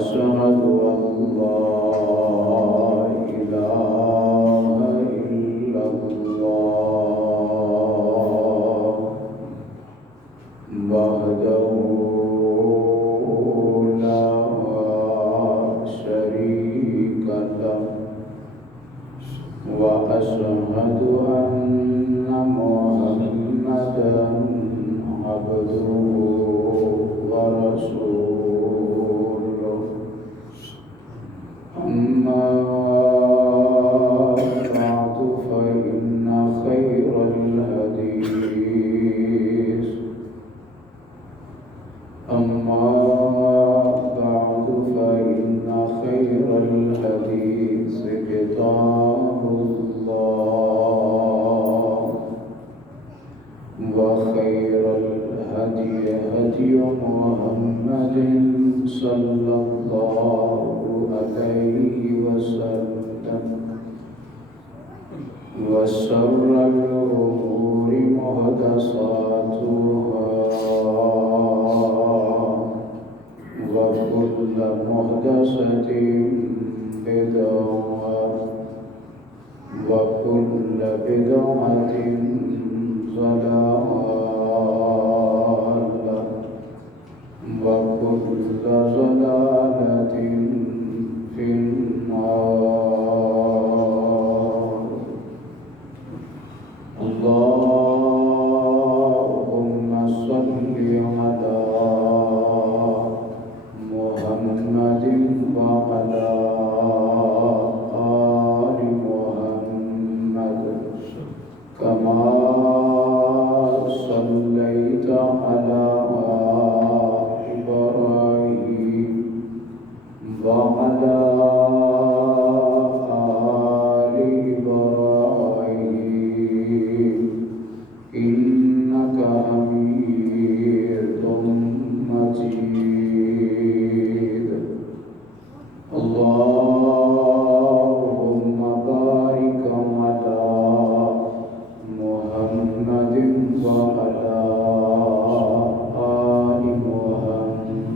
وأشهد أن لا إله إلا الله وحده لا شريك له وأشهد أن محمدا عبده ورسوله أما بعد فإن خير الحديث كتاب الله وخير الهدي هدي محمد صلى الله عليه وسلم وشر الأمور محدثاتها وكل محدثة بدعة وكل بدعة ضلالة وكل ضلالة في النار. اللهم صل على محمد وعلى آل محمد كما صليت على إبراهيم وعلى آل إبراهيم إنك حميد مجيد. اللهم بارك على محمد وعلى آل محمد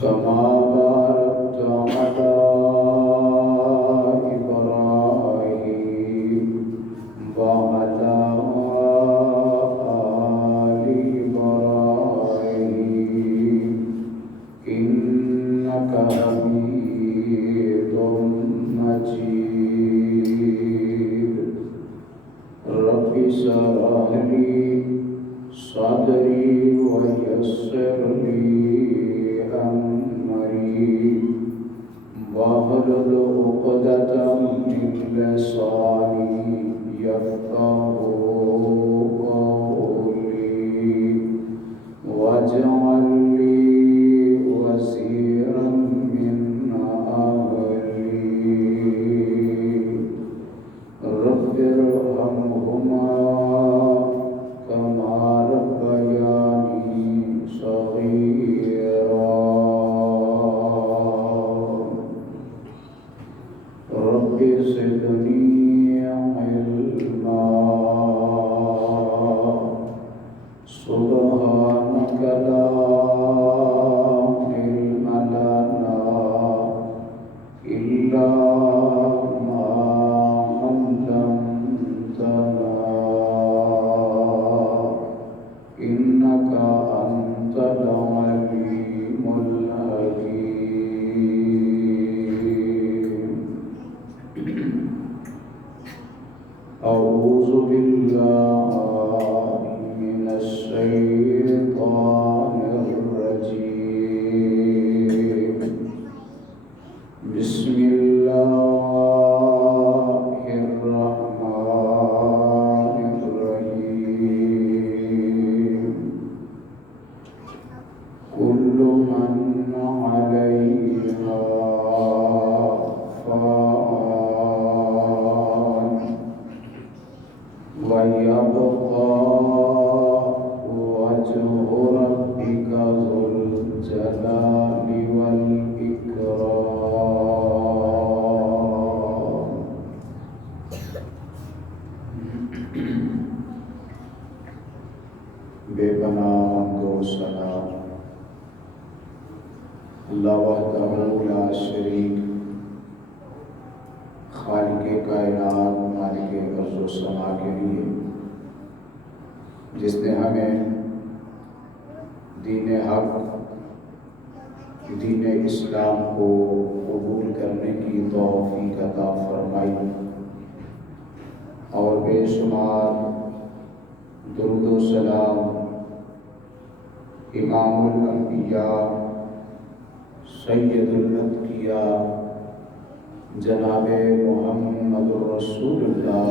كما باركت على إبراهيم وعلى آل إبراهيم إنك حميد مجيد. رب اشرح لي صدري ويسر لي أمري واحلل عقدة من لساني يفقهوا قولي واجعل لي وزيرا من أهلي رب ارحمهما كما ربياني صغيرا. رب زدني علما سبحانك لا علم لنا إلا ما علمتنا إنك أنت العليم الحكيم. أعوذ بالله من الشيطان الرجيم. بسم الله الرحمن الرحيم. كل من عليها فان ويبقى وجه ربك ذو الجلال والإكرام. بے پناہ حمد و ثنا اللہ وحدہ لا شریک، خالق کائنات، مالک ارض و سما کے لیے، جس نے ہمیں دین حق، دین اسلام کو قبول کرنے کی توفیق عطا فرمائی، اور بے شمار درود و سلام امام الانبیاء، سید الاتقیاء، جناب محمد رسول اللہ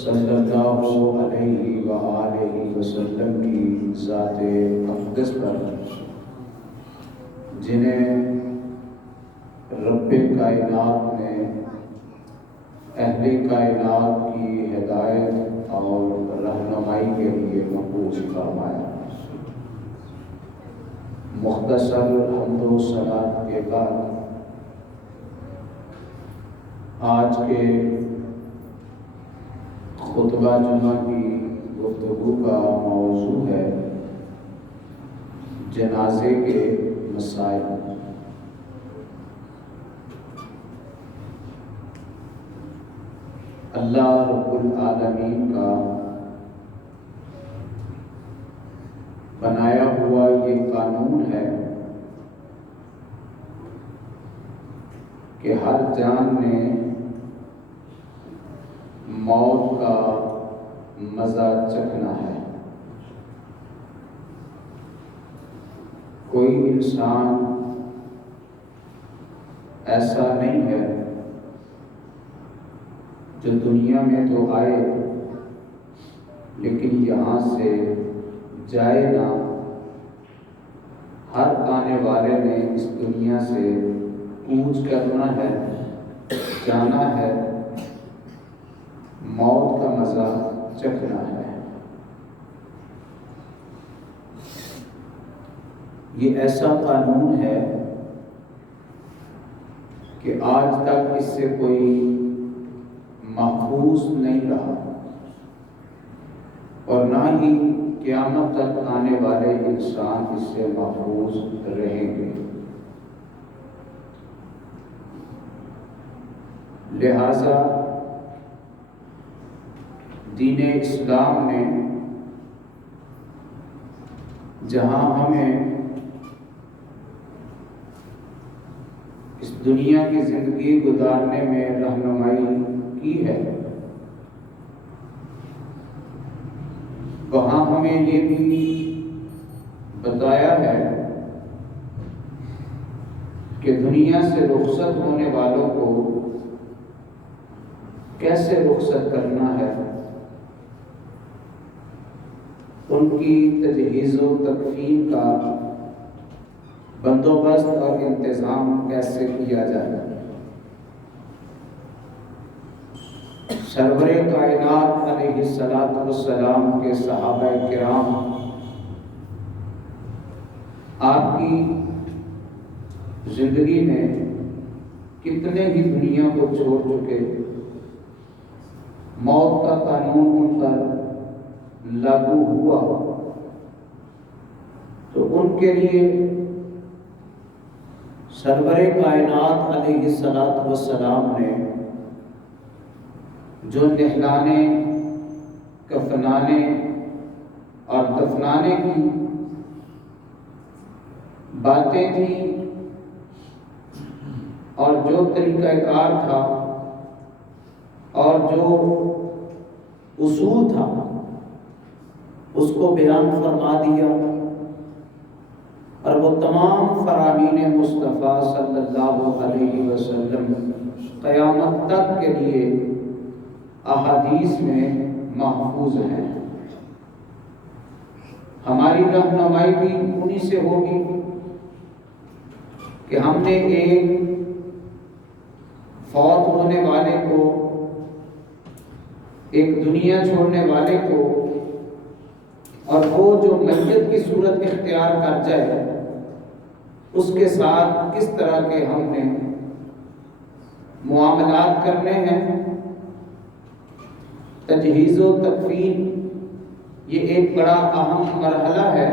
صلی اللہ علیہ وآلہ وسلم کی ذات اقدس پر، جنہیں رب کائنات نے اہل کائنات کی ہدایت اور رہنمائی کے لیے مبعوث فرمایا۔ مختصر حمد و صلات کے بعد آج کے خطبہ جمعہ کی گفتگو کا موضوع ہے جنازے کے مسائل۔ اللہ رب العالمین کا بنایا ہوا یہ قانون ہے کہ ہر جان نے موت کا مزہ چکھنا ہے۔ کوئی انسان ایسا نہیں ہے جو دنیا میں تو آئے لیکن یہاں سے جائے نہ۔ ہر آنے والے نے اس دنیا سے کوچ کرنا ہے، جانا ہے، موت کا مزہ چکھنا ہے۔ یہ ایسا قانون ہے کہ آج تک اس سے کوئی محفوظ نہیں رہا، اور نہ ہی قیامت تک آنے والے انسان اس سے محفوظ رہیں گے۔ لہذا دین اسلام نے جہاں ہمیں اس دنیا کی زندگی گزارنے میں رہنمائی کی ہے، وہاں ہمیں یہ بھی بتایا ہے کہ دنیا سے رخصت ہونے والوں کو کیسے رخصت کرنا ہے، ان کی تجہیز و تکفین کا بندوبست اور انتظام کیسے کیا جائے۔ سرور کائنات علیہ السلام کے صحابہ کرام آپ کی زندگی میں کتنے ہی دنیا کو چھوڑ چکے، موت کا قانون ان پر لاگو ہوا، تو ان کے لیے سرور کائنات علیہ السلام نے جو نہلانے، کفنانے اور دفنانے کی باتیں تھیں اور جو طریقہ کار تھا اور جو اصول تھا اس کو بیان فرما دیا، اور وہ تمام فرامین مصطفیٰ صلی اللہ علیہ وسلم قیامت تک کے لیے احادیث میں محفوظ ہیں۔ ہماری رہنمائی بھی انہی سے ہوگی کہ ہم نے ایک فوت ہونے والے کو، ایک دنیا چھوڑنے والے کو، اور وہ جو میت کی صورت اختیار کر جائے اس کے ساتھ کس طرح کے ہم نے معاملات کرنے ہیں۔ تجہیز و تکفین یہ ایک بڑا اہم مرحلہ ہے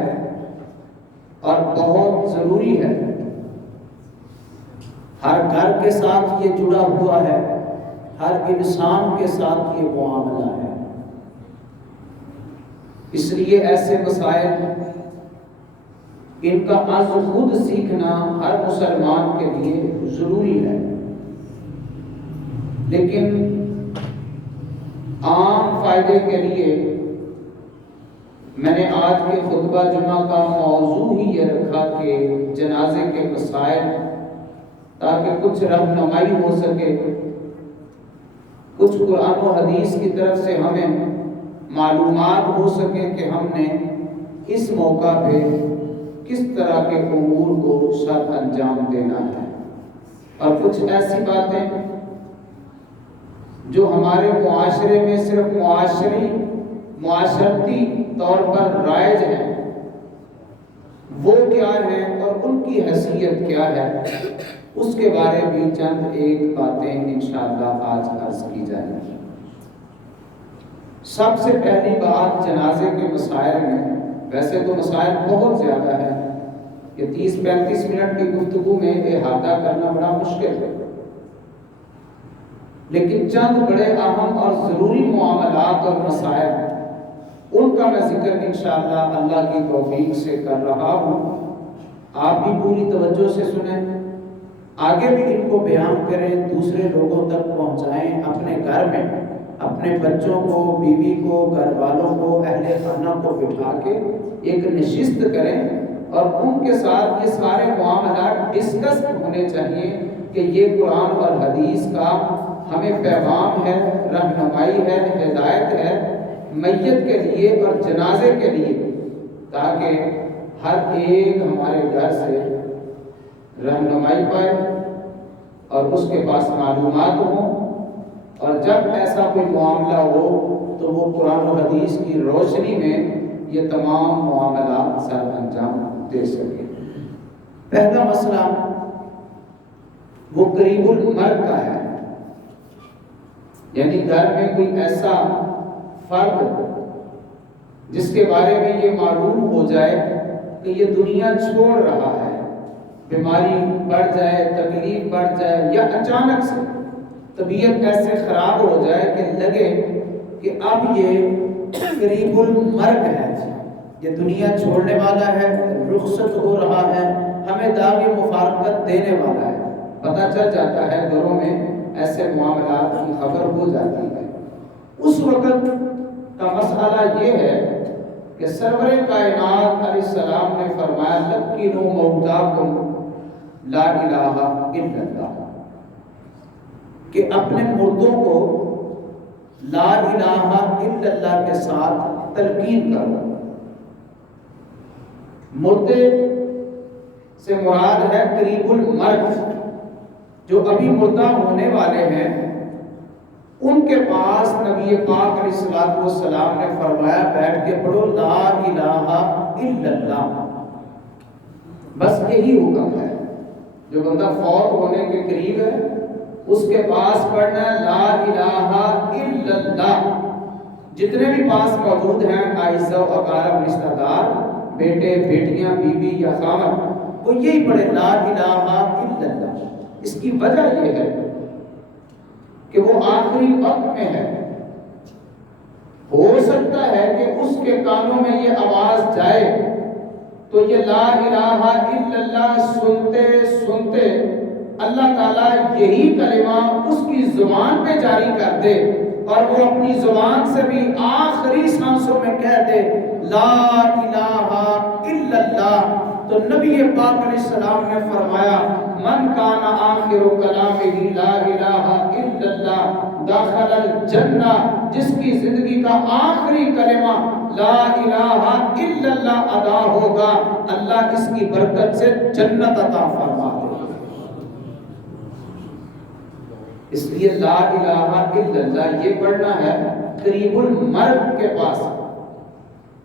اور بہت ضروری ہے ہر گھر کے ساتھ یہ جڑا ہوا ہے، ہر انسان کے ساتھ یہ معاملہ ہے۔ اس لیے ایسے مسائل ان کا از خود سیکھنا ہر مسلمان کے لیے ضروری ہے، لیکن عام فائدے کے لیے میں نے آج کے خطبہ جمعہ کا موضوع ہی یہ رکھا کہ جنازے کے مسائل، تاکہ کچھ رہنمائی ہو سکے، کچھ قرآن و حدیث کی طرف سے ہمیں معلومات ہو سکے کہ ہم نے اس موقع پہ کس طرح کے امور کو سر انجام دینا ہے، اور کچھ ایسی باتیں جو ہمارے معاشرے میں صرف معاشرتی طور پر رائج ہیں، وہ کیا ہیں اور ان کی حیثیت کیا ہے، اس کے بارے میں چند ایک باتیں انشاءاللہ آج عرض کی جائیں گی۔ سب سے پہلی بات جنازے کے مسائل میں، ویسے تو مسائل بہت زیادہ ہے، یہ 30-35 منٹ کی گفتگو میں احاطہ کرنا بڑا مشکل ہے، لیکن چند بڑے اہم اور ضروری معاملات اور مسائل، ان کا میں ذکر انشاءاللہ اللہ کی توفیق سے کر رہا ہوں۔ آپ بھی پوری توجہ سے سنیں، آگے بھی ان کو بیان کریں، دوسرے لوگوں تک پہنچائیں، اپنے گھر میں اپنے بچوں کو، بیوی کو، گھر والوں کو، اہل خانہ کو بٹھا کے ایک نشست کریں اور ان کے ساتھ یہ سارے معاملات ڈسکس ہونے چاہیے کہ یہ قرآن اور حدیث کا ہمیں پیغام ہے، رہنمائی ہے، ہدایت ہے میت کے لیے اور جنازے کے لیے، تاکہ ہر ایک ہمارے گھر سے رہنمائی پائے اور اس کے پاس معلومات ہوں، اور جب ایسا کوئی معاملہ ہو تو وہ قرآن و حدیث کی روشنی میں یہ تمام معاملات سر انجام دے سکے۔ پہلا مسئلہ وہ قریب المرگ کا ہے، یعنی گھر میں کوئی ایسا فرد جس کے بارے میں یہ معلوم ہو جائے کہ یہ دنیا چھوڑ رہا ہے، بیماری بڑھ جائے، تکلیف بڑھ جائے، یا اچانک سے طبیعت ایسے خراب ہو جائے کہ لگے کہ اب یہ قریب المرگ ہے، یہ دنیا چھوڑنے والا ہے، رخصت ہو رہا ہے، ہمیں داغ مفارقت دینے والا ہے، پتہ چل جاتا ہے گھروں میں ایسے معاملات کی خبر ہو جاتی ہے۔ اس وقت کا مسئلہ یہ ہے کہ سرور کائنات علیہ السلام نے فرمایا لَقِّنُوا مَوْتَاكُمْ لَا إِلَٰهَ إِلَّا اللَّهُ، کہ اپنے مردوں کو لا الہ الا اللہ کے ساتھ تلقین کرو۔ مردے سے مراد ہے قریب المرگ، جو ابھی مردہ ہونے والے ہیں، ان کے پاس نبی پاک علیہ السلام نے فرمایا بیٹھ کے پڑھو لا الہ الا اللہ، بس یہی حکم ہے۔ جو بندہ فوت ہونے کے قریب ہے اس کے پاس پڑھنا لا الہ الا اللہ۔ جتنے بھی پاس موجود ہیں اعزاء و اقارب، رشتہ دار، بیٹے بیٹیاں، بیوی یا خامن، وہ یہی پڑھے لا الہ الا اللہ۔ اس کی وجہ یہ ہے کہ وہ آخری وقت میں ہے، ہو سکتا ہے کہ اس کے کانوں میں یہ آواز جائے تو یہ لا الہ الا اللہ سنتے سنتے اللہ تعالیٰ یہی کلمہ اس کی زبان پہ جاری کر دے اور وہ اپنی زبان سے بھی آخری سانسوں میں کہہ دے لا الہ الا اللہ۔ تو نبی پاک علیہ السلام نے فرمایا من کان آخر کلامہ لا الہ الا اللہ داخل الجنہ، جس کی زندگی کا آخری کلمہ لا الہ الا اللہ ادا ہوگا، اللہ اس کی برکت سے جنت عطا فرما دے۔ اس لیے لا الہ الا اللہ یہ پڑھنا ہے قریب المرگ کے پاس،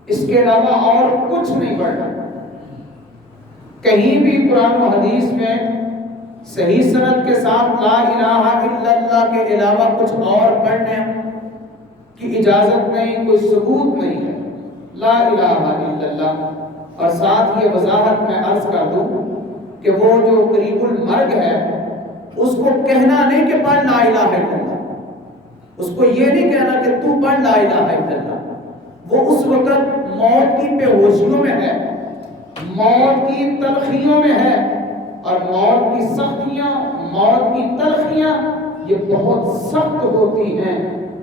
اس کے علاوہ اور کچھ نہیں پڑھنا۔ کہیں بھی قرآن و حدیث میں صحیح سند کے ساتھ لا الہ الا اللہ کے علاوہ کچھ اور پڑھنے کی اجازت نہیں، کوئی ثبوت نہیں ہے۔ لا الہ الا اللہ، اور ساتھ یہ وضاحت میں عرض کر دوں کہ وہ جو قریب المرگ ہے اس کو کہنا نہیں کہ پڑھ لا الہ الا اللہ، اس کو یہ نہیں کہنا کہ تو پڑھ لا الہ الا اللہ، وہ اس وقت موت کی بے ہوشیوں میں ہے، موت کی تلخیوں میں ہے، اور موت کی سختیاں، موت کی تلخیاں یہ بہت سخت ہوتی ہیں،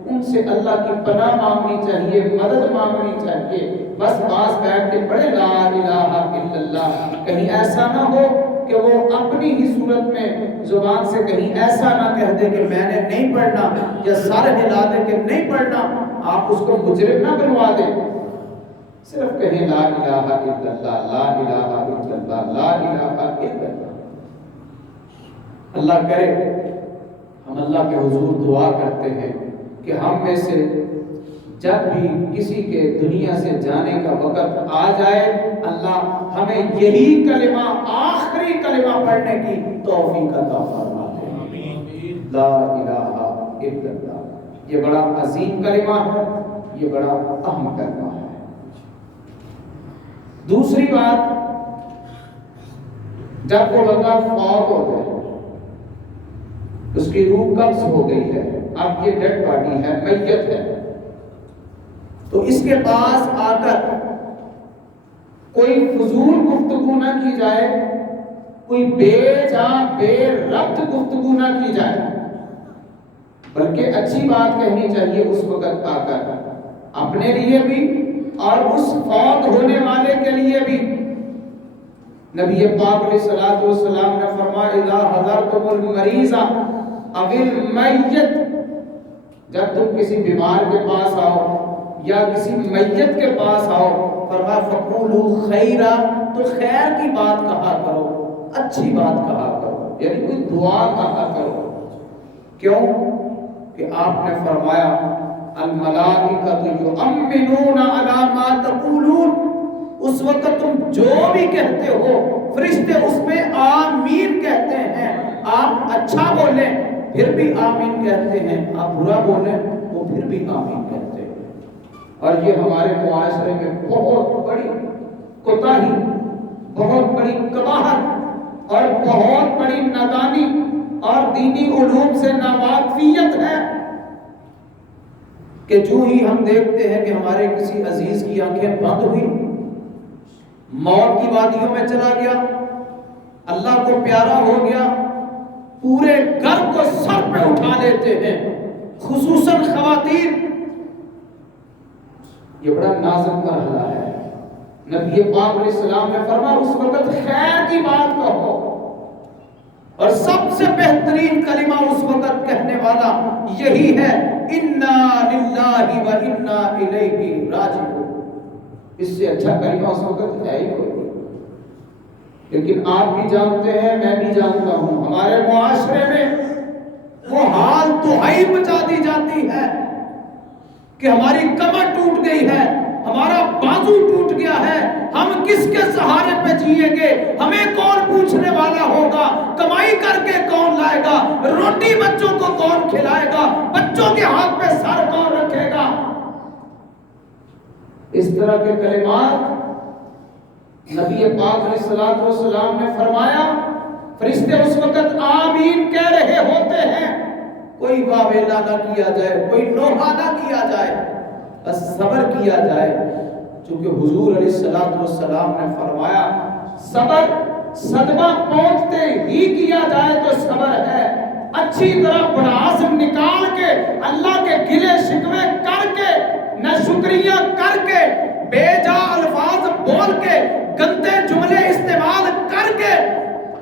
ان سے اللہ کی پناہ مانگنی چاہیے، مدد مانگنی چاہیے۔ بس پاس بیٹھ کے پڑھے لا الہ الا اللہ، کہیں ایسا نہ ہو کہ وہ اپنی ہی صورت میں زبان سے کہیں ایسا نہ کہہ دے کہ میں نے نہیں پڑھنا، یا سر ہلا دے کہ نہیں پڑھنا، آپ اس کو مجرم نہ بنوا دیں، صرف کہیں لا الہ الا اللہ، لا الہ الا اللہ، لا الہ الا اللہ۔ اللہ کرے ہم اللہ کے حضور دعا کرتے ہیں کہ ہم میں سے جب بھی کسی کے دنیا سے جانے کا وقت آ جائے، اللہ ہمیں یہی کلمہ، آخری کلمہ پڑھنے کی توفیق عطا فرما دے، لا الہ الا اللہ۔ یہ بڑا عظیم کلمہ ہے، یہ بڑا اہم کلمہ ہے۔ دوسری بات، جب وہ بندہ فوت ہو جائے، اس کی روح قبض ہو گئی ہے، اب یہ ڈیڈ باڈی ہے، میت ہے، تو اس کے پاس آ کر کوئی فضول گفتگو نہ کی جائے، کوئی بے جان بے ربط گفتگو نہ کی جائے، بلکہ اچھی بات کہنی چاہیے اس وقت آ کر، اپنے لیے بھی اور اس فوت ہونے والے کے لیے بھی۔ نبی پاک علیہ الصلوۃ والسلام نے فرمایا اذا حضرتم المریض او المیت، جب تم کسی بیمار کے پاس آؤ یا کسی میت کے پاس آؤ، فرمایا فقولوا خیرا، تو خیر کی بات کہا کرو، اچھی بات کہا کرو، یعنی کوئی دعا کہا کرو۔ کیوں کہ آپ نے فرمایا الملائکۃ یؤمنون علی ما تقولون، اس وقت تم جو بھی کہتے ہو فرشتے اس میں آمین کہتے ہیں۔ آپ اچھا بولیں پھر بھی آمین کہتے ہیں، آپ برا بولیں وہ پھر بھی آمین کہتے ہیں۔ اور یہ ہمارے معاشرے میں بہت بڑی کوتاہی، بہت بڑی قباحت اور بہت بڑی نادانی اور دینی علوم سے ناواقفیت ہے کہ جو ہی ہم دیکھتے ہیں کہ ہمارے کسی عزیز کی آنکھیں بند ہوئی، موت کی وادیوں میں چلا گیا، اللہ کو پیارا ہو گیا، پورے گھر کو سر پہ اٹھا لیتے ہیں، خصوصاً خواتین۔ یہ بڑا نازک مرحلہ ہے۔ نبی پاک علیہ السلام نے فرمایا اس وقت خیر کی بات کہو، اور سب سے بہترین کلمہ اس وقت کہنے والا یہی ہے انا للہ و انا الیہ راجعون۔ اس سے اچھا کلمہ اس وقت ہے ہی کوئی نہیں۔ لیکن آپ بھی جانتے ہیں، میں بھی جانتا ہوں، ہمارے معاشرے میں وہ حال دہائی مچا دی جاتی ہے کہ ہماری کمر ٹوٹ گئی ہے، ہمارا بازو ٹوٹ گیا ہے، ہم کس کے سہارے پہ جیئیں گے، ہمیں کون پوچھنے والا ہوگا، کمائی کر کے کون لائے گا، روٹی بچوں کو کون کھلائے گا، بچوں کے ہاتھ پہ سر کون رکھے گا۔ اس طرح کے کلمات نبی پاک علیہ الصلوۃ والسلام نے فرمایا فرشتے اس وقت آمین کہہ رہے ہوتے ہیں۔ کوئی واویلا نہ کیا جائے، کوئی نوحہ نہ کیا جائے، بس صبر کیا جائے، چونکہ حضور علیہ الصلوۃ والسلام نے فرمایا صبر صدمہ پہنچتے ہی کیا جائے تو صبر ہے، اچھی طرح بڑاس نکال کے، اللہ کے گلے شکوے کر کے، نہ شکریہ کر کے، بے جا الفاظ بول کے، گندے جملے استعمال کر کے،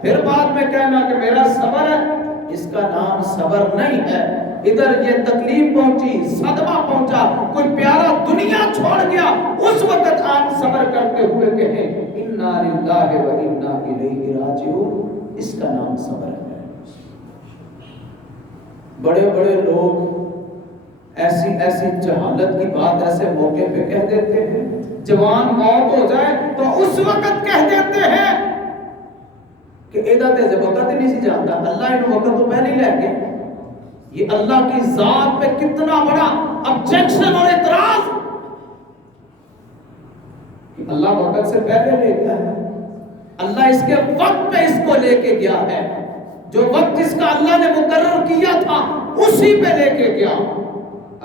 پھر بعد میں کہنا کہ میرا صبر ہے، اس کا نام صبر نہیں ہے۔ ادھر یہ تکلیف پہنچی، صدمہ پہنچا، کوئی پیارا دنیا چھوڑ گیا، اس وقت آپ صبر کرتے ہوئے کہیں انا للہ و انا الیہ راجعون، اس کا نام صبر ہے۔ بڑے بڑے لوگ ایسی ایسی جہالت کی بات ایسے موقع پہ کہہ دیتے ہیں، جوان موت ہو جائے تو اس وقت کہہ دیتے ہیں کہ ایدہ تے وقت ہی نہیں سی جانتا، اللہ ان وقت تو پہلے ہی لے گئے۔ یہ اللہ کی ذات پہ کتنا بڑا objection اور اعتراض کہ اللہ وقت سے پہلے لے گیا ہے، اللہ اس کے وقت پہ اس کو لے کے گیا ہے۔ جو وقت جس کا اللہ نے مقرر کیا تھا اسی پہ لے کے گیا.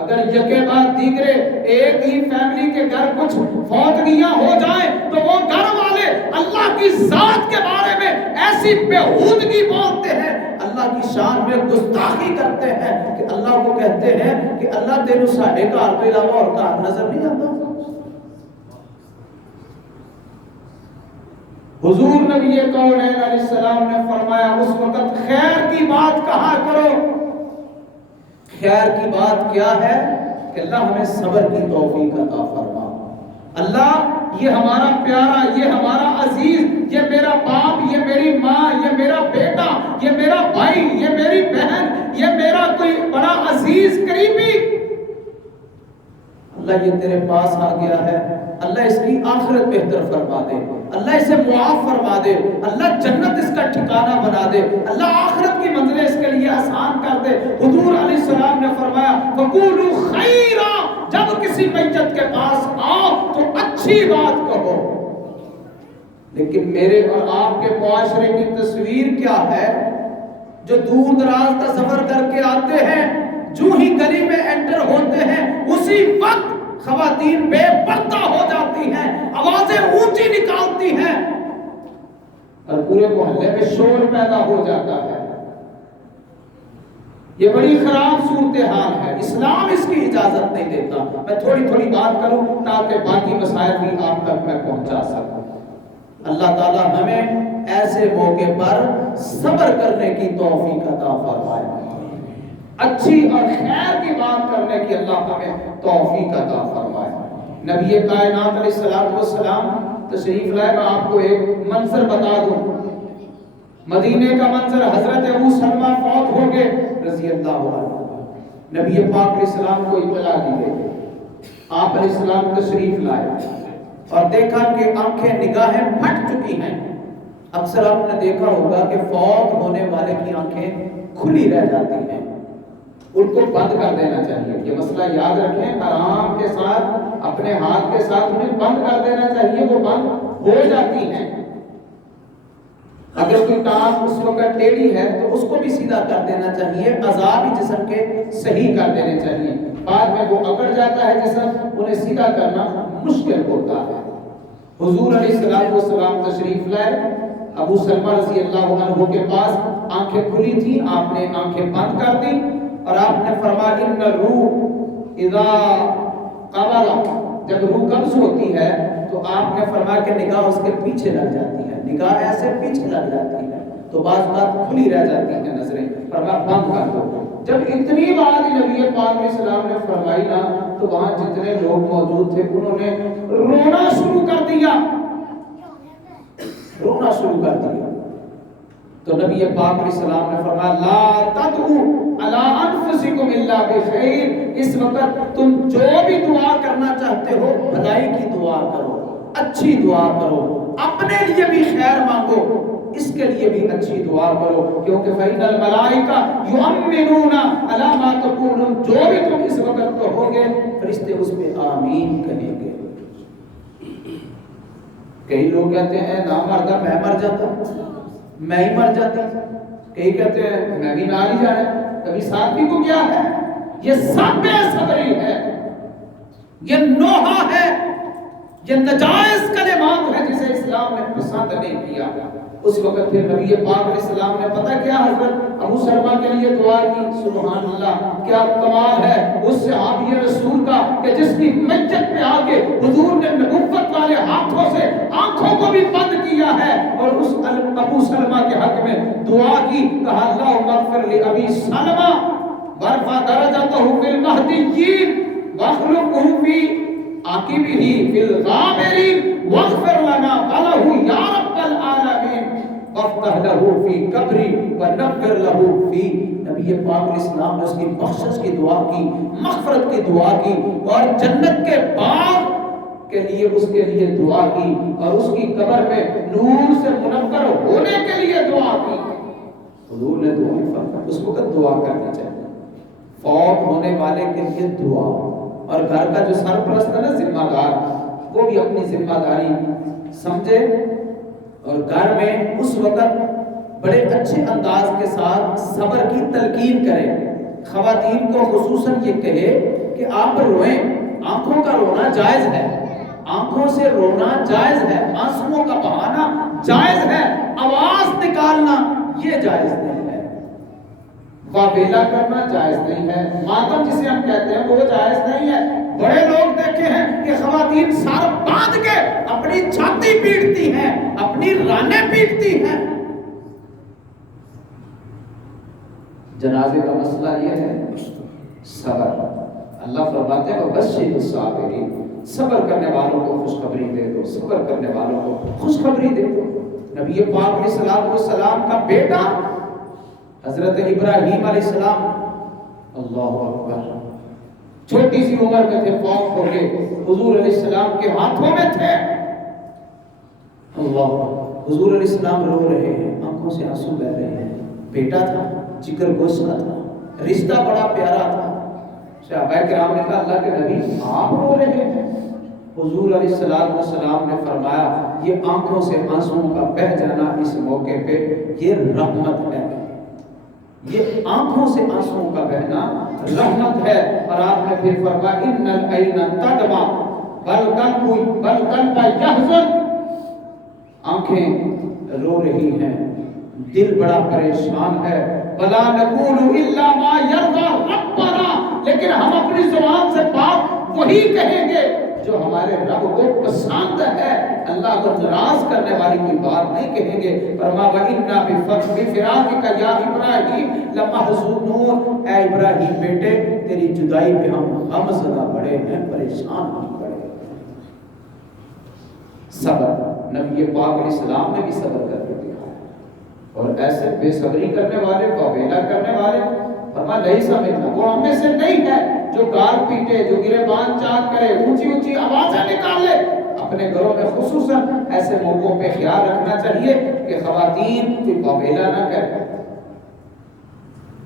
اگر یکے بعد دیگرے ایک ہی فیملی کے گھر کچھ فوتگیاں ہو جائیں تو وہ گھر والے اللہ کی ذات کے بارے میں ایسی بےہودگی بولتے ہیں, اللہ کی شان میں گستاخی کرتے ہیں کہ اللہ کو کہتے ہیں کہ اللہ تینوں ساڈے گھر تو علاوہ اور گھر نظر نہیں آتا. حضور نبی کونین علیہ السلام نے فرمایا اس وقت خیر کی بات کہا کرو. خیر کی بات کیا ہے کہ اللہ ہمیں صبر کی توفیق عطا فرما. اللہ یہ ہمارا پیارا, یہ ہمارا عزیز, یہ میرا باپ, یہ میری ماں, یہ میرا بیٹا, یہ میرا بھائی, یہ میری بہن, یہ میرا کوئی بڑا عزیز قریبی, اللہ یہ تیرے پاس آ گیا ہے, اللہ اس کی آخرت بہتر فرما دے, اللہ اسے معاف فرما دے, اللہ جنت اس کا ٹھکانہ بنا دے, اللہ آخرت کی منزلیں اس کے لیے آسان کر دے. حضور علیہ السلام نے فرمایا فَقُولُوا خَيْرًا, جب کسی میت کے پاس آؤ تو اچھی بات کہو. لیکن میرے اور آپ کے معاشرے کی تصویر کیا ہے؟ جو دور دراز کا سفر کر کے آتے ہیں, جو ہی گلی میں انٹر ہوتے ہیں اسی وقت خواتین بے پردہ ہو جاتی ہیں, آوازیں اونچی نکالتی ہیں اور پورے محلے میں شور پیدا ہو جاتا ہے. یہ بڑی خراب صورتحال ہے, اسلام اس کی اجازت نہیں دیتا. میں تھوڑی تھوڑی بات کروں تاکہ باقی مسائل بھی آپ تک میں پہنچا سکوں. اللہ تعالی ہمیں ایسے موقع پر صبر کرنے کی توفیق عطا فرمائے, اچھی اور خیر کی بات کرنے کی اللہ ہمیں توفیق عطا فرمائے. نبی کائنات علیہ السلام تشریف لائے. میں آپ کو ایک منظر بتا دوں, مدینے کا منظر. حضرت ابو سلمہ فوت ہو گئے رضی اللہ عنہ. نبی پاک علیہ السلام کو اطلاع دی گئی, آپ علیہ السلام تشریف لائے اور دیکھا کہ آنکھیں نگاہیں پھٹ چکی ہیں. اکثر آپ نے دیکھا ہوگا کہ فوت ہونے والے کی آنکھیں کھلی رہ جاتی ہیں, ان کو بند کر دینا چاہیے. یہ مسئلہ یاد رکھیں, آرام کے ساتھ اپنے ہاتھ کے ساتھ انہیں بند کر دینا چاہیے, وہ بند ہو جاتی ہیں. اگر کوئی ٹانگ اس وقت ٹیڑھی ہے تو اس کو بھی سیدھا کر دینا چاہیے, اعضاء بھی جسم کے صحیح کر دینے چاہیے. بعد میں وہ اکڑ جاتا ہے جسم, انہیں سیدھا کرنا مشکل ہوتا ہے. حضور علیہ السلام تشریف لائے, ابو سلمہ رضی اللہ عنہ کے پاس آنکھیں کھلی تھی, آپ نے آنکھیں بند کر دی اور آپ نے فرمایا ان الروح اذا قبض, جب روح قبض ہوتی ہے تو آپ نے فرمایا کہ نگاہ اس کے پیچھے لگ جاتی ہے, نگاہ ایسے پیچھے لگ جاتی ہے تو بعض بات کھلی رہ جاتی ہیں نظریں, فرمایا بند کر دو. جب اتنی بات نبی پاک علیہ السلام نے فرمائی نا تو وہاں جتنے لوگ موجود تھے انہوں نے رونا شروع کر دیا, رونا شروع کر دیا. تو نبی پاک علیہ السلام نے فرمایا لا تدعوا علی انفسکم الا بخیر, اس وقت تم جو بھی دعا کرنا چاہتے ہو بھلائی کی دعا کرو, اچھی دعا کرو, اپنے لیے بھی خیر مانگو, اس کے لیے بھی اچھی دعا کرو, کیونکہ فإن الملائکہ یؤمنون علی ما تقولون, جو بھی تم اس وقت کہو گے فرشتے اس پہ آمین کہیں گے. کئی لوگ کہتے ہیں نہ مردہ میں مر جاتا, میں ہی مر جاتا. کئی کہتے ہیں میں بھی نہ ہی جانا, کبھی ساتھی کو کیا ہے. یہ سب بے صبری ہے, یہ نوحہ ہے, یہ نجائز کلمات ہے جسے اسلام نے پسند نہیں کیا. اس وقت پھر نبی پاک علیہ السلام نے پتہ کیا حضرت ابو سلمہ کے لیے دعا کی. سبحان اللہ, کیا کمال ہے اس صحابی رسول کا کہ جس کی میت پہ آ کے حضور نے نبوت والے ہاتھوں سے آنکھوں کو بھی بند کیا ہے اور اس ابو سلمہ کے حق میں دعا کی. کہا اللہم اغفر لأبی سلمہ وارفع درجتہ فی المہدیین واخلفہ فی عاقبہ فی الغابرین واغفر لنا وله یا رب العالمین وافتح له فی قبری ونفر له فی. نبی پاک علیہ السلام نے اس کی بخشش کی دعا کی, مغفرت کی دعا کی اور جنت کے باغ کے لیے اس کے لیے دعا کی اور اس کی قبر میں نور سے منور ہونے کے لیے دعا کی. حضور نے دعا فرمائی, اس وقت دعا کرنی چاہیے. فوت ہونے والے کے لیے دعا, اور گھر کا جو سرپرست ہے نا ذمہ دار, وہ بھی اپنی ذمہ داری سمجھے اور گھر میں اس وقت بڑے اچھے انداز کے ساتھ صبر کی تلقین کرے. خواتین کو خصوصاً یہ کہے کہ آپ روئیں، آنکھوں کا رونا جائز ہے، آنکھوں سے رونا جائز ہے، آنسوؤں کا بہانا جائز ہے، آواز نکالنا یہ جائز نہیں ہے، واویلا کرنا جائز نہیں ہے، ماتم جسے ہم کہتے ہیں وہ جائز نہیں ہے. بڑے لوگ دیکھے ہیں کہ خواتین سر باندھ کے اپنی چھاتی پیٹتی ہیں، اپنی رانیں پیٹتی ہیں. جنازے کا مسئلہ یہ ہے صبر. اللہ فرماتے ہیں وَبَشِّرِ الصَّابِرِينَ، صبر کرنے والوں کو خوشخبری دے دو، صبر کرنے والوں کو خوشخبری دے دو. نبی پاک علیہ السلام کا بیٹا حضرت ابراہیم علیہ السلام، اللہ اکبر، چھوٹی سی عمر میں تھے، فوت ہو گئے، حضور علیہ السلام کے ہاتھوں میں تھے. اللہ، حضور علیہ السلام رو رہے ہیں، آنکھوں سے آنسو بہہ رہے ہیں. بیٹا تھا، جگر گوشت تھا، رشتہ بڑا پیارا تھا. صحابہ کرام نے کہا اللہ کے نبی آپ رو رہے ہیں. حضور علیہ السلام نے فرمایا یہ آنکھوں سے آنسوؤں کا بہہ جانا اس موقع پہ یہ رحمت ہے، یہ آنکھوں سے آنسوؤں کا بہنا رحمت ہے. اور آپ نے پھر فرمایا ان العین تدمع والقلب یحزن، آنکھیں رو رہی ہیں، دل بڑا پریشان ہے. وَلَا نَقُولُ إِلَّا مَا يَرْضَى رَبَّنَا، لیکن ہم اپنی زبان سے بات وہی کہیں گے جو ہمارے رب کو پسند ہے، اللہ کو ناراض کرنے والی کوئی بات نہیں کہیں گے. فرمایا وَإِنَّا بِفِرَاقِكَ يَا إِبْرَاهِيمُ لَمَحْزُونُونَ، اے ابراہیم بیٹے تیری جدائی پہ ہم غم زدہ بڑے ہیں، پریشان ہم بڑے ہیں. صبر، نبی پاک علیہ السلام نے بھی صبر کر کے دکھایا. اور ایسے بے صبری کرنے والے، واویلا کرنے والے، فرمایا نہیں سمجھنا وہ ہم میں سے نہیں ہے جو گال پیٹے، جو گریبان چاک کرے، اونچی اونچی آوازیں نکالے. اپنے گھروں میں خصوصاً ایسے موقعوں پہ خیال رکھنا چاہیے کہ خواتین کوئی واویلا نہ کرے،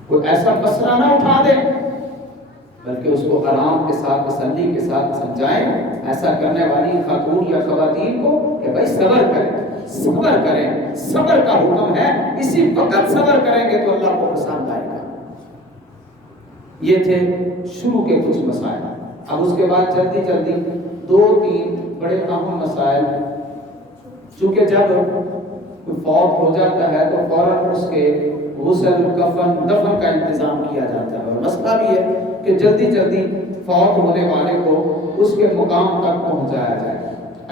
کوئی ایسا مسئلہ نہ اٹھا دے، بلکہ اس کو آرام کے ساتھ، تسلی کے ساتھ سمجھائیں. ایسا کرنے والی خاتون یا خواتین کو کہ بھائی صبر کریں، صبر کریں، صبر کا حکم ہے، اسی وقت صبر کریں گے تو اللہ کو پسند آئے گا. یہ تھے شروع کے کچھ مسائل. اب اس کے بعد جلدی جلدی 2-3 بڑے اہم مسائل. چونکہ جب کوئی فوت ہو جاتا ہے تو فوراً اس کے غسل، کفن، دفن کا انتظام کیا جاتا ہے. اور مسئلہ بھی ہے کہ جلدی جلدی فوت ہونے والے کو اس کے مقام تک پہنچایا جائے.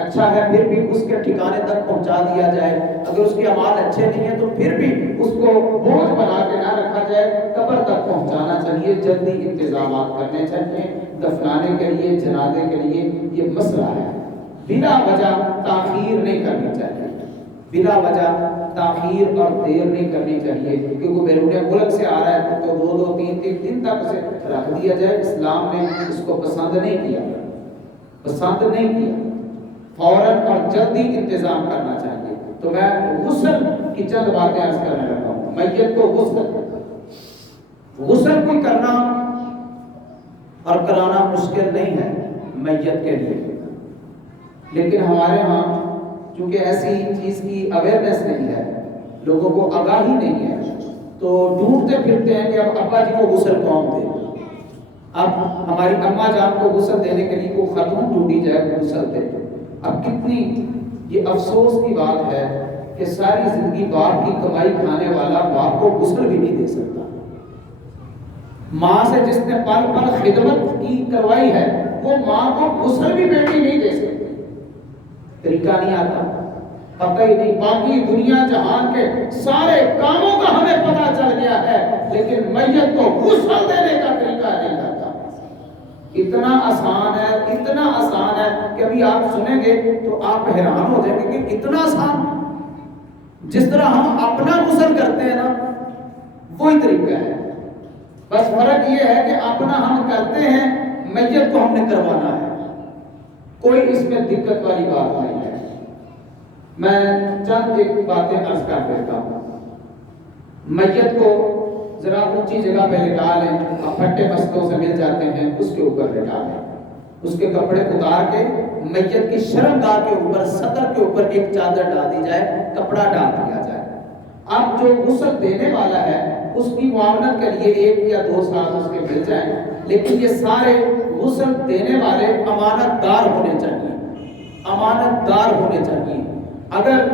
اچھا ہے پھر بھی اس کے ٹھکانے تک پہنچا دیا جائے. اگر اس کے اعمال اچھے نہیں ہیں تو پھر بھی اس کو بوجھ بنا کے نہ رکھا جائے، قبر تک پہنچانا چاہیے، جلدی انتظامات کرنے چاہیے دفنانے کے لیے، جنازے کے لیے. یہ مسئلہ ہے، بلا وجہ تاخیر نہیں کرنی چاہیے، بلا وجہ تاخیر اور دیر نہیں کرنی چاہیے. کیونکہ بیرون ملک سے آ رہا ہے تو 2-3 دن تک اسے رکھ دیا جائے. اسلام نے اس کو پسند نہیں کیا، پسند نہیں کیا. فوراً اور جلدی انتظام کرنا چاہیے. تو میں غسل کی چند باتیں عرض کرنے لگا ہوں. میت کو غسل کوئی کرنا اور کرانا مشکل نہیں ہے میت کے لیے، لیکن ہمارے ہاں چونکہ ایسی چیز کی اویئرنیس نہیں ہے، لوگوں کو آگاہی نہیں ہے، تو ڈھونڈتے پھرتے ہیں کہ اب ابا جی کو غسل کون دے. اب ہماری اماں جان کو غسل دینے کے لیے کوئی خاتون ڈھونڈی جائے غسل دے. اب کتنی یہ افسوس کی بات ہے کہ ساری زندگی باپ کی کمائی کھانے والا باپ کو غسل بھی نہیں دے سکتا. ماں سے جس نے پل پل خدمت کی کروائی ہے وہ ماں کو غسل بھی بیٹی نہیں دے سکتی. طریقہ نہیں آتا، پتہ ہی نہیں. باقی دنیا جہان کے سارے کاموں کا ہمیں پتہ چل گیا ہے، لیکن میت کو غسل دینے کا طریقہ نہیں آتا. اتنا آسان ہے، اتنا آسان ہے کہ ابھی آپ سنیں گے تو آپ حیران ہو جائیں گے کہ اتنا آسان. جس طرح ہم اپنا غسل کرتے ہیں نا وہی طریقہ ہے، بس فرق یہ ہے کہ اپنا ہم کرتے ہیں، میت کو ہم نے کروانا ہے. کوئی اس میں دقت والی بات نہیں ہے. میں چند ایک باتیں عرض کر دیتا ہوں. میت کو ذرا اونچی جگہ پہ لٹا لیں، پھٹے بستوں سے مل جاتے ہیں اس کے اوپر لٹا لیں. اس کے کپڑے اتار کے میت کی شرمگاہ کے اوپر، سطر کے اوپر ایک چادر ڈال دی جائے، کپڑا ڈال دیا جائے. اب جو غسل دینے والا ہے اس کی معاونت کے لیے 1 یا 2 ساتھ اس کے مل جائیں، لیکن یہ سارے غسل دینے والے امانت دار ہونے چاہیے، امانت دار ہونے چاہیے۔ اگر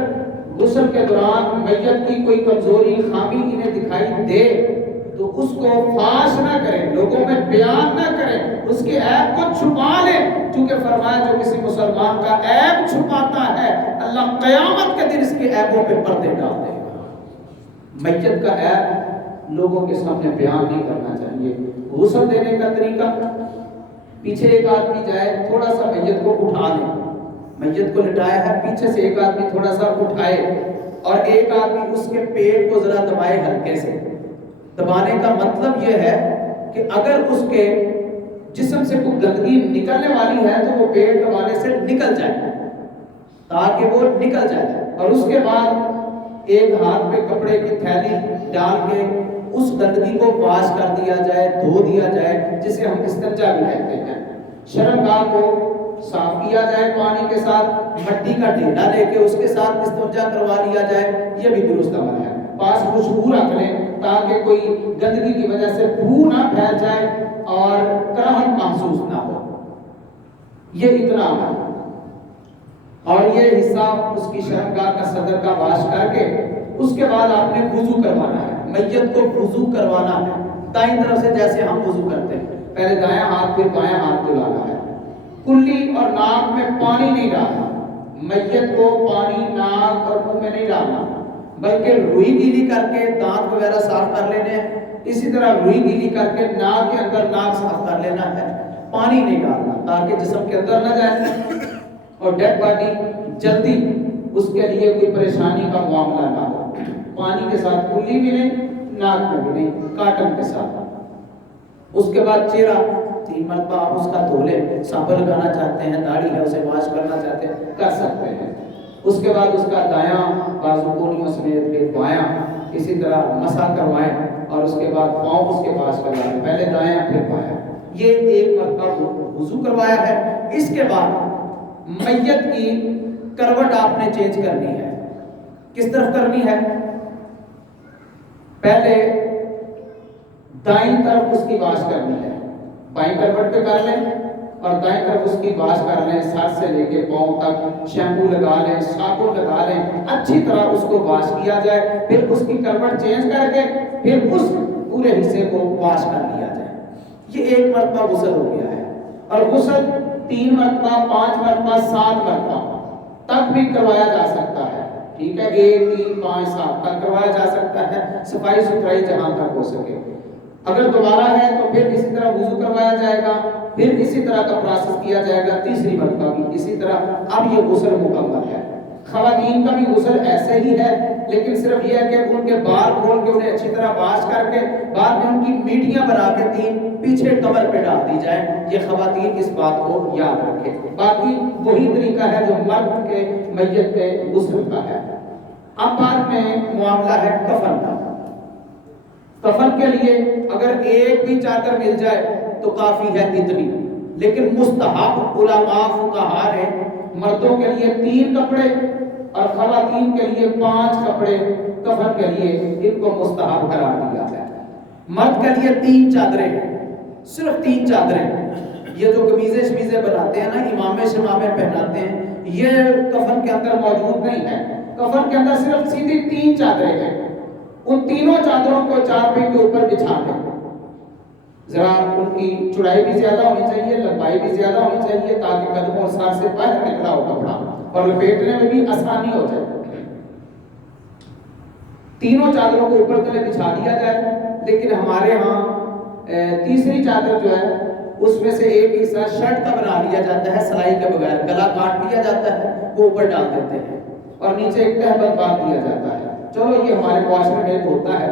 غسل کے دوران میت کی کوئی کمزوری خامی انہیں دکھائی دے تو اس کو فاش نہ کریں، لوگوں میں بیان نہ کریں، اس کے عیب کو چھپا لیں، کیونکہ فرمایا جو کسی مسلمان کا عیب چھپاتا ہے اللہ قیامت کے دن اس کے عیبوں پہ پردے ڈال دے گا۔ میت کا عیب لوگوں کے سامنے بیان نہیں کرنا چاہیے۔ غسل دینے کا طریقہ، پیچھے ایک آدمی جائے، تھوڑا سا میت کو اٹھا لے، میت کو لٹایا ہے، پیچھے سے ایک آدمی تھوڑا سا اٹھائے اور ایک آدمی اس کے پیٹ کو ذرا دبائے ہلکے سے۔ دبانے کا مطلب یہ ہے کہ اگر اس کے جسم سے کوئی گندگی نکلنے والی ہے تو وہ پیٹ دبانے سے نکل جائے، تاکہ وہ نکل جائے، اور اس کے بعد ایک ہاتھ پہ کپڑے کی تھیلی ڈال کے اس گندگی کو واش کر دیا جائے، دھو دیا جائے، جسے ہم استنجا بھی کہتے ہیں۔ شرمگاہ کو صاف کیا جائے پانی کے ساتھ، مٹی کا ڈھیلا لے کے اس کے ساتھ استنجا کروا لیا جائے، یہ بھی درست عمل ہے۔ پاس خوشبو رکھ لیں تاکہ کوئی گندگی کی وجہ سے بو نہ پھیل جائے اور کراہت محسوس نہ ہو، یہ اتنا عمل ہے۔ اور یہ حصہ اس کی شرمگاہ کا صدر کا واش کر کے اس کے بعد آپ نے وضو کروانا ہے، میت کو وضو کروانا ہے دائیں طرف سے، جیسے ہم وضو کرتے ہیں، پہلے دایاں ہاتھ پھر بایاں ہاتھ دھلانا ہے۔ کلی اور ناک میں پانی نہیں ڈالنا، میت کو پانی ناک اور منہ میں نہیں ڈالنا، بلکہ روئی گیلی کر کے دانت وغیرہ صاف کر لینے ہیں، اسی طرح روئی گیلی کر کے ناک کے اندر ناک صاف کر لینا ہے، پانی نہیں ڈالنا تاکہ جسم کے اندر نہ جائے اور ڈیڈ باڈی جلدی اس کے لیے کوئی پریشانی کا معاملہ نہ ہو۔ پانی کے ساتھ کلی بھی نہیں، ناک میں بھی نہیں، کاٹن کے ساتھ۔ اس کے بعد چہرہ 3 مرتبہ آپ اس کا دھو لیں، صابن لگانا چاہتے ہیں، داڑھی ہے اسے واش کرنا چاہتے ہیں کر سکتے ہیں۔ اس کے بعد اس کا دایاں بازو کونیوں سمیت پھر بایاں اسی طرح مسح کروائیں، اور اس کے بعد پاؤں اس کے واش کروائیں، پہلے دایاں پھر بایاں۔ یہ 1 مرتبہ وضو کروایا ہے۔ اس کے بعد میت کی کروٹ آپ نے چینج کرنی ہے۔ کس طرف کرنی ہے؟ پہلے دائیں طرف اس کی واش کرنی ہے، بائیں کروٹ پہ کر لیں اور دائیں طرف اس کی واش کر لیں، سر سے لے کے پاؤں تک شیمپو لگا لیں، صابن لگا لیں، اچھی طرح اس کو واش کیا جائے، پھر اس کی کروٹ چینج کر کے پھر اس پورے حصے کو واش کر لیا جائے۔ یہ 1 مرتبہ غسل ہو گیا ہے، اور غسل 3 مرتبہ 5 مرتبہ 7 مرتبہ تک بھی کروایا جا سکتا ہے، ٹھیک ہے، 1 3 5 7 تک کروایا جا سکتا ہے، صفائی ستھرائی جہاں تک ہو سکے۔ اگر دوبارہ ہے تو پھر اسی طرح وضو کروایا جائے گا، پھر اسی طرح کا پروسیس کیا جائے گا، تیسری مرتبہ بھی اسی طرح۔ اب یہ غسل مکمل ہے۔ خواتین کا بھی غسل ایسے ہی ہے، لیکن صرف یہ ہے کہ ان کے بال کھول کے انہیں اچھی طرح واش کر کے بعد میں ان کی میڈیاں بنا کے 3 پیچھے کمر پہ ڈال دی جائے۔ یہ خواتین اس بات کو یاد رکھیں، باقی وہی طریقہ ہے جو مرد کے میت کے غسل کا ہے۔ اب بعد میں معاملہ ہے کفن کا۔ کفن کے لیے اگر ایک بھی چادر مل جائے تو کافی ہے اتنی، لیکن مستحب علماء فقہا نے مردوں کے لیے 3 کپڑے اور خواتین کے لیے 5 کپڑے کفن کے لیے ان کو مستحب قرار دیا ہے۔ مرد کے لیے 3 چادریں، صرف 3 چادریں، یہ جو قمیضیں شمیزیں بناتے ہیں نا، امامے شمامے پہناتے ہیں، یہ کفن کے اندر موجود نہیں ہے۔ کفن کے اندر صرف سیدھی 3 چادریں ہیں، ان تینوں چادروں کو چارپائی کے اوپر بچھا دیں۔ ذرا ان کی چوڑائی بھی زیادہ ہونی چاہیے، لمبائی بھی زیادہ ہونی چاہیے، تاکہ قدموں اور سر سے باہر نکلا ہو کپڑا اور لپیٹنے میں بھی آسانی ہو جائے۔ تینوں چادروں کو اوپر تلے بچھا دیا جائے، لیکن ہمارے ہاں تیسری چادر جو ہے اس میں سے ایک حصہ شرٹ کا بنا لیا جاتا ہے، سلائی کے بغیر گلا کاٹ لیا جاتا ہے، وہ اوپر ڈال دیتے ہیں اور نیچے ایک تہبند باندھ دیا جاتا ہے۔ چلو یہ ہمارے معاشرے میں ہوتا ہے۔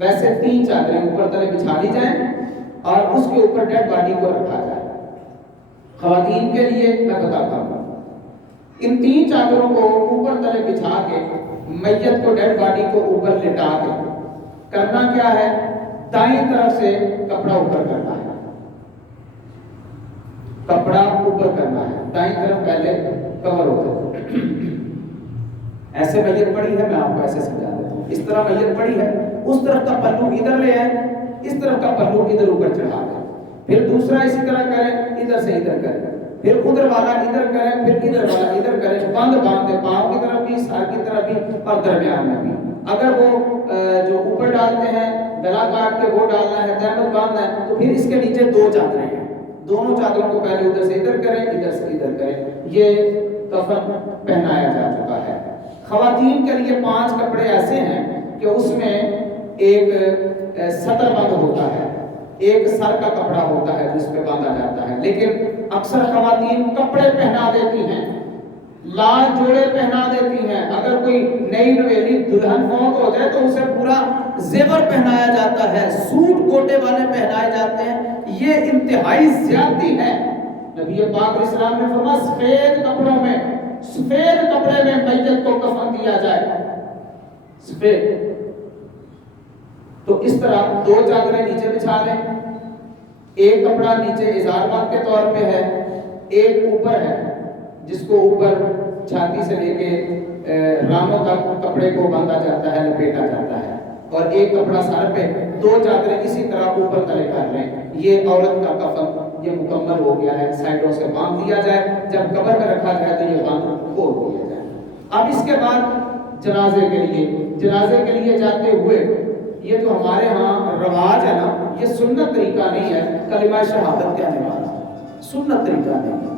ویسے 3 چادریں اوپر تلے بچھا لی جائیں اور اس کے اوپر ڈیڈ باڈی کو رکھا جائے۔ خواتین کے لیے میں بتاتا ہوں، ان 3 چادروں کو اوپر تلے بچھا کے میت کو ڈیڈ باڈی کو اوپر لٹا کے کرنا کیا ہے، دائیں طرف سے کپڑا اوپر کرنا ہے، کپڑا اوپر کرنا ہے، دائیں طرف پہلے کور ہوتا ہے۔ ایسے میت پڑی ہے، میں آپ کو ایسے سمجھا دیتا ہوں۔ اس طرح میت پڑی ہے، اس طرف کا پلو ادھر لے آئے، اس طرف کا پلو ادھر اوپر چڑھا دیں، پھر دوسرا اسی طرح کریں، ادھر سے ادھر کریں، پھر ادھر والا ادھر کریں، پھر ادھر والا ادھر کریں، بند باندھے پاؤں کی طرف بھی، سر کی طرف بھی اور درمیان میں بھی۔ اگر وہ جو اوپر ڈالتے ہیں گلا کاٹ کے وہ ڈالنا ہے، تہمت باندھنا ہے، تو پھر اس کے نیچے دو چادریں ہیں، دونوں چادروں کو پہلے ادھر سے ادھر کریں، ادھر سے ادھر کریں، یہ کفن پہنایا جا چکا ہے۔ خواتین کے لیے 5 کپڑے ایسے ہیں کہ اس میں ایک سطر بند ہوتا ہے، ایک سر کا کپڑا ہوتا ہے جس پہ باندھا جاتا ہے، لیکن اکثر خواتین کپڑے پہنا دیتی ہیں، لال جوڑے پہنا دیتی ہیں۔ اگر کوئی نئی نویلی دلہن فوت ہو جائے تو اسے پورا زیور پہنایا جاتا ہے، سوٹ کوٹے والے پہنائے جاتے ہیں، یہ انتہائی زیادتی ہے۔ نبی پاک علیہ السلام نے فرمایا سفید کپڑوں میں، سفید کپڑے میں میت کو کفن دیا جائے، سفید۔ تو اس طرح 2 چادریں نیچے بچھا لیں، ایک کپڑا نیچے ازار بند کے طور پہ ہے، ایک اوپر ہے جس کو اوپر چھاتی سے لے کے رانوں تک کپڑے کو باندھا جاتا ہے، لپیٹا جاتا ہے، اور ایک کپڑا سر پہ، 2 چادریں اسی طرح اوپر تلے کر لیں۔ یہ عورت کا کفن یہ مکمل ہو گیا ہے، سائڈوں سے باندھ دیا جائے، جب قبر میں رکھا جائے تو یہ باندھ کھول دیا جائے۔ اب اس کے بعد جنازے کے لیے جاتے ہوئے، یہ جو ہمارے ہاں رواج ہے نا، یہ سنت طریقہ نہیں ہے کلمہ شہادت کہنے والا، سنت طریقہ نہیں ہے،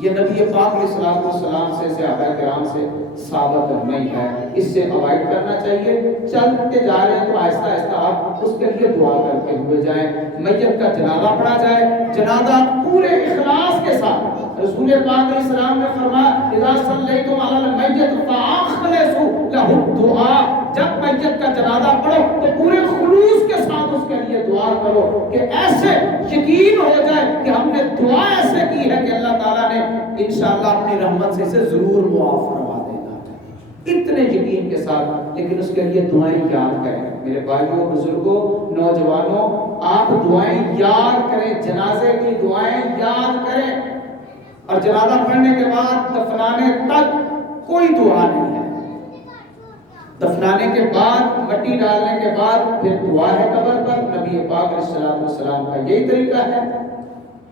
یہ نبی پاک علیہ السلام سے، صحابہ کرام سے ثابت نہیں ہے، اس سے اوائڈ کرنا چاہیے۔ چلتے جا رہے ہیں تو آہستہ آہستہ آپ اس کے لیے دعا کرتے ہوئے جائیں، میت کا جنازہ پڑھا جائے، جنازہ پورے اخلاص کے ساتھ۔ رسول پاک علیہ السلام نے فرمایا اذا صلیتم علی المیت فاخلصوا لہ الدعاء، جب میت کا جنازہ پڑھو تو پورے خلوص کے ساتھ اس کے لیے دعا کرو، کہ ایسے یقین ہو جائے کہ ہم نے دعا ایسے کی ہے کہ اللہ تعالیٰ نے انشاءاللہ اپنی رحمت سے اسے ضرور معاف فرما دینا ہے، اتنے یقین کے ساتھ۔ لیکن اس کے لیے دعائیں یاد کریں میرے بھائیوں، بزرگوں، نوجوانوں، آپ دعائیں یاد کریں، جنازے کی دعائیں یاد کریں، اور جنازہ پڑھنے کے بعد دفنانے تک کوئی دعا نہیں ہے، دفنانے کے بعد، مٹی ڈالنے کے بعد پھر دعا ہے قبر پر۔ نبی پاک علیہ السلام کا یہی طریقہ ہے،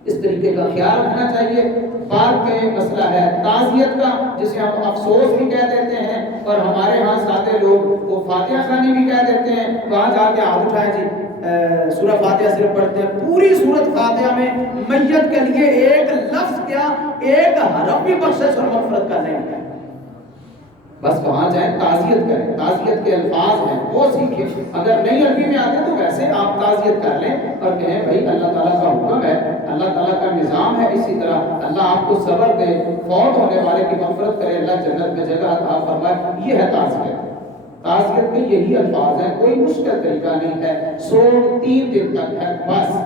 اس طریقے کا خیال رکھنا چاہیے۔ بعد میں مسئلہ ہے تعزیت کا، جسے ہم افسوس بھی کہہ دیتے ہیں، اور ہمارے ہاں سادے لوگ وہ فاتحہ خوانی بھی کہہ دیتے ہیں، وہاں جا کے ہاتھ اٹھائے جی سورہ فاتحہ صرف پڑھتے ہیں، پوری سورت فاتحہ میں میت کے لیے ایک لفظ کیا، ایک حرف بھی بخشش اور مغفرت کا نہیں ہے۔ بس وہاں جائیں، تعزیت کریں، تعزیت کے الفاظ ہیں وہ سیکھیں، اگر نہیں عربی میں آتے تو ویسے آپ تعزیت کر لیں اور کہیں بھائی اللہ تعالیٰ کا حکم ہے، اللہ تعالیٰ کا نظام ہے، اسی طرح اللہ آپ کو صبر دے، فوت ہونے والے کی مغفرت کرے، اللہ جنت میں جگہ عطا فرمائے، یہ ہے تعزیت۔ تعزیت میں یہی الفاظ ہیں، کوئی مشکل طریقہ نہیں ہے، 3 دن تک ہے بس۔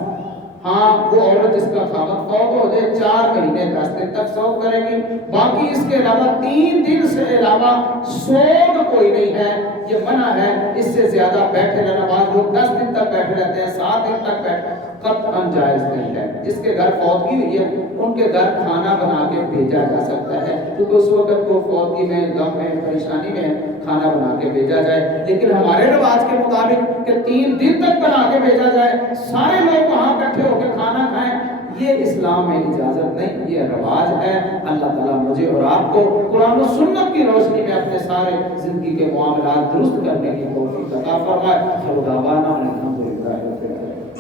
ہاں وہ عورت جس کا خاوند فوت ہو جائے 4 مہینے 10 دن تک سوگ کرے گی، باقی اس کے علاوہ 3 دن سے علاوہ سوگ کوئی نہیں ہے، یہ منع ہے۔ اس سے زیادہ بیٹھے رہنا، بعض لوگ 10 دن تک بیٹھے رہتے ہیں، 7 دن تک بیٹھے، قطعاً جائز نہیں ہے۔ جس کے گھر فوتگی ہوئی ہے ان کے گھر کھانا بنا کے بھیجا جا سکتا ہے، کیونکہ اس وقت کو فوتگی میں، غم میں، پریشانی میں کھانا بنا کے بھیجا جائے۔ لیکن ہمارے رواج کے مطابق کہ 3 دن تک بنا کے بھیجا جائے، سارے لوگ وہاں اکٹھے ہو کے کھانا کھائیں، یہ اسلام میں اجازت نہیں، یہ رواج ہے۔ اللہ تعالیٰ مجھے اور آپ کو قرآن و سنت کی روشنی میں اپنے سارے زندگی کے معاملات درست کرنے کی توفیق عطا فرمائے۔